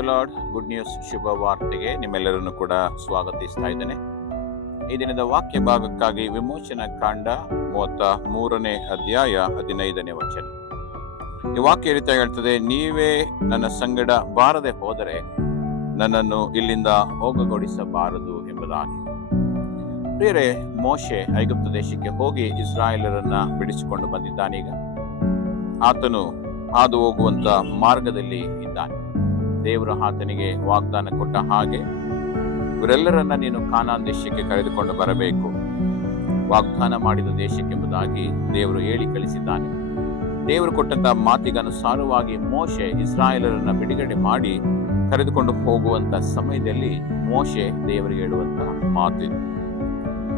The lord. Good news, ಶುಭ ವಾರ್ತೆಗೆ ನಿಮ್ಮೆಲ್ಲರನ್ನು ಕೂಡ ಸ್ವಾಗತಿಸ್ತಾ ಇದ್ದೇನೆ. ಈ ದಿನದ ವಾಕ್ಯ ಭಾಗಕ್ಕಾಗಿ ವಿಮೋಚನಾ ಕಾಂಡ 33ನೇ ಅಧ್ಯಾಯ 15ನೇ ವಚನ. ಈ ವಾಕ್ಯ ರೀತಿ ಹೇಳ್ತದೆ, ನೀವೇ ನನ್ನ ಸಂಗಡ ಬಾರದೆ ಹೋದರೆ ನನ್ನನ್ನು ಇಲ್ಲಿಂದ ಹೋಗಗೊಡಿಸಬಾರದು ಎಂಬುದಾಗಿ. ಪ್ರಿಯರೇ, ಮೋಶೆ ಐಗುಪ್ತ ದೇಶಕ್ಕೆ ಹೋಗಿ ಇಸ್ರಾಯೇಲರನ್ನ ಬಿಡಿಸಿಕೊಂಡು ಬಂದಿದ್ದಾನೀಗ. ಆತನು ಹಾದು ಹೋಗುವಂತ ಮಾರ್ಗದಲ್ಲಿ ಇದ್ದಾನೆ. ದೇವರು ಆತನಿಗೆ ವಾಗ್ದಾನ ಕೊಟ್ಟ ಹಾಗೆ ಇವರೆಲ್ಲರನ್ನ ನೀನು ಕಾನಾನ್ ದೇಶಕ್ಕೆ ಕರೆದುಕೊಂಡು ಬರಬೇಕು, ವಾಗ್ದಾನ ಮಾಡಿದ ದೇಶಕ್ಕೆಂಬುದಾಗಿ ದೇವರು ಹೇಳಿ ಕಳಿಸಿದ್ದಾನೆ. ದೇವರು ಕೊಟ್ಟಂತ ಮಾತಿಗನುಸಾರವಾಗಿ ಮೋಶೆ ಇಸ್ರಾಯೇಲರನ್ನ ಬಿಡುಗಡೆ ಮಾಡಿ ಕರೆದುಕೊಂಡು ಹೋಗುವಂತ ಸಮಯದಲ್ಲಿ ಮೋಶೆ ದೇವರಿಗೆ ಹೇಳುವಂತ ಮಾತು,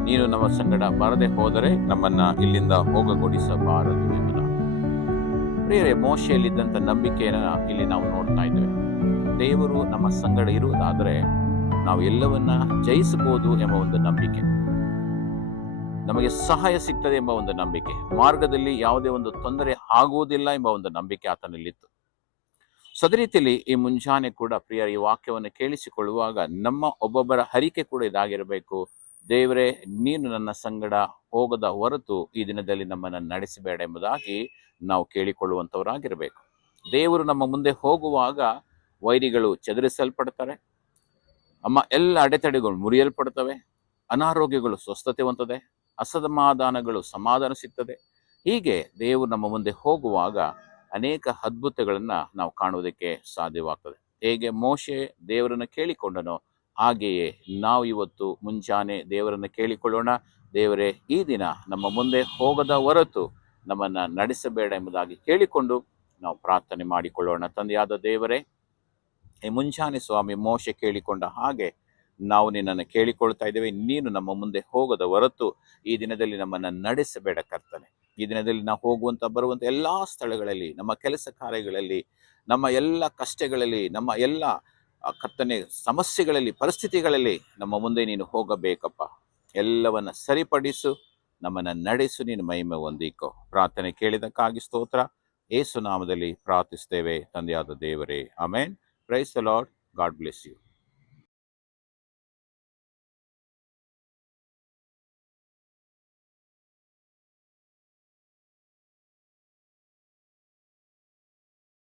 ನೀನು ನಮ್ಮ ಸಂಗಡ ಬರದೆ ಹೋದರೆ ನಮ್ಮನ್ನ ಇಲ್ಲಿಂದ ಹೋಗಗೊಡಿಸಬಾರದು ಎಂಬುದಾಗಿ. ಪ್ರಿಯರೇ, ಮೋಶೆಯಲ್ಲಿದ್ದಂತ ನಂಬಿಕೆಯನ್ನ ಇಲ್ಲಿ ನಾವು ನೋಡ್ತಾ ಇದ್ದೇವೆ. ದೇವರು ನಮ್ಮ ಸಂಗಡ ಇರುವುದಾದರೆ ನಾವು ಎಲ್ಲವನ್ನ ಜಯಿಸಬಹುದು ಎಂಬ ಒಂದು ನಂಬಿಕೆ, ನಮಗೆ ಸಹಾಯ ಸಿಗ್ತದೆ ಎಂಬ ಒಂದು ನಂಬಿಕೆ, ಮಾರ್ಗದಲ್ಲಿ ಯಾವುದೇ ಒಂದು ತೊಂದರೆ ಆಗುವುದಿಲ್ಲ ಎಂಬ ಒಂದು ನಂಬಿಕೆ ಆತನಲ್ಲಿತ್ತು. ಸದ ರೀತಿಯಲ್ಲಿ ಈ ಮುಂಜಾನೆ ಕೂಡ ಪ್ರಿಯ ಈ ವಾಕ್ಯವನ್ನು ಕೇಳಿಸಿಕೊಳ್ಳುವಾಗ ನಮ್ಮ ಒಬ್ಬೊಬ್ಬರ ಹರಿಕೆ ಕೂಡ ಇದಾಗಿರಬೇಕು. ದೇವರೇ, ನೀನು ನನ್ನ ಸಂಗಡ ಹೋಗದ ಹೊರತು ಈ ದಿನದಲ್ಲಿ ನಮ್ಮನ್ನು ನಡೆಸಬೇಡ ಎಂಬುದಾಗಿ ನಾವು ಕೇಳಿಕೊಳ್ಳುವಂಥವರಾಗಿರಬೇಕು. ದೇವರು ನಮ್ಮ ಮುಂದೆ ಹೋಗುವಾಗ ವೈರಿಗಳು ಚದುರಿಸಲ್ಪಡ್ತಾರೆ, ನಮ್ಮ ಎಲ್ಲ ಅಡೆತಡೆಗಳು ಮುರಿಯಲ್ಪಡ್ತವೆ, ಅನಾರೋಗ್ಯಗಳು ಸ್ವಸ್ಥತೆ ಹೊಂದದೆ, ಅಸಮಾಧಾನಗಳು ಸಮಾಧಾನ ಸಿಗ್ತದೆ. ಹೀಗೆ ದೇವರು ನಮ್ಮ ಮುಂದೆ ಹೋಗುವಾಗ ಅನೇಕ ಅದ್ಭುತಗಳನ್ನ ನಾವು ಕಾಣುವುದಕ್ಕೆ ಸಾಧ್ಯವಾಗ್ತದೆ. ಹೇಗೆ ಮೋಶೆ ದೇವರನ್ನು ಕೇಳಿಕೊಂಡನೋ ಹಾಗೆಯೇ ನಾವು ಇವತ್ತು ಮುಂಜಾನೆ ದೇವರನ್ನು ಕೇಳಿಕೊಳ್ಳೋಣ. ದೇವರೇ, ಈ ದಿನ ನಮ್ಮ ಮುಂದೆ ಹೋಗದ ಹೊರತು ನಮ್ಮನ್ನ ನಡೆಸಬೇಡ ಎಂಬುದಾಗಿ ಕೇಳಿಕೊಂಡು ನಾವು ಪ್ರಾರ್ಥನೆ ಮಾಡಿಕೊಳ್ಳೋಣ. ತಂದೆಯಾದ ದೇವರೇ, ಈ ಮುಂಜಾನೆ ಸ್ವಾಮಿ ಮೋಶೆ ಕೇಳಿಕೊಂಡ ಹಾಗೆ ನಾವು ನಿನ್ನನ್ನು ಕೇಳಿಕೊಳ್ತಾ ಇದ್ದೇವೆ. ನೀನು ನಮ್ಮ ಮುಂದೆ ಹೋಗದ ಹೊರತು ಈ ದಿನದಲ್ಲಿ ನಮ್ಮನ್ನು ನಡೆಸಬೇಡ ಕರ್ತನೆ. ಈ ದಿನದಲ್ಲಿ ನಾವು ಹೋಗುವಂತ ಬರುವಂತ ಎಲ್ಲಾ ಸ್ಥಳಗಳಲ್ಲಿ, ನಮ್ಮ ಕೆಲಸ ಕಾರ್ಯಗಳಲ್ಲಿ, ನಮ್ಮ ಎಲ್ಲ ಕಷ್ಟಗಳಲ್ಲಿ, ನಮ್ಮ ಎಲ್ಲ ಕರ್ತನೆ ಸಮಸ್ಯೆಗಳಲ್ಲಿ, ಪರಿಸ್ಥಿತಿಗಳಲ್ಲಿ ನಮ್ಮ ಮುಂದೆ ನೀನು ಹೋಗಬೇಕಪ್ಪ. ಎಲ್ಲವನ್ನ ಸರಿಪಡಿಸು, ನಮ್ಮನ್ನ ನಡೆಸು, ನೀನು ಮಹಿಮೆ ಹೊಂದಿಕೋ. ಪ್ರಾರ್ಥನೆ ಕೇಳಿದಕ್ಕಾಗಿ ಸ್ತೋತ್ರ. ಯೇಸು ನಾಮದಲ್ಲಿ ಪ್ರಾರ್ಥಿಸ್ತೇವೆ ತಂದೆಯಾದ ದೇವರೇ, amen. Praise the Lord. God bless you.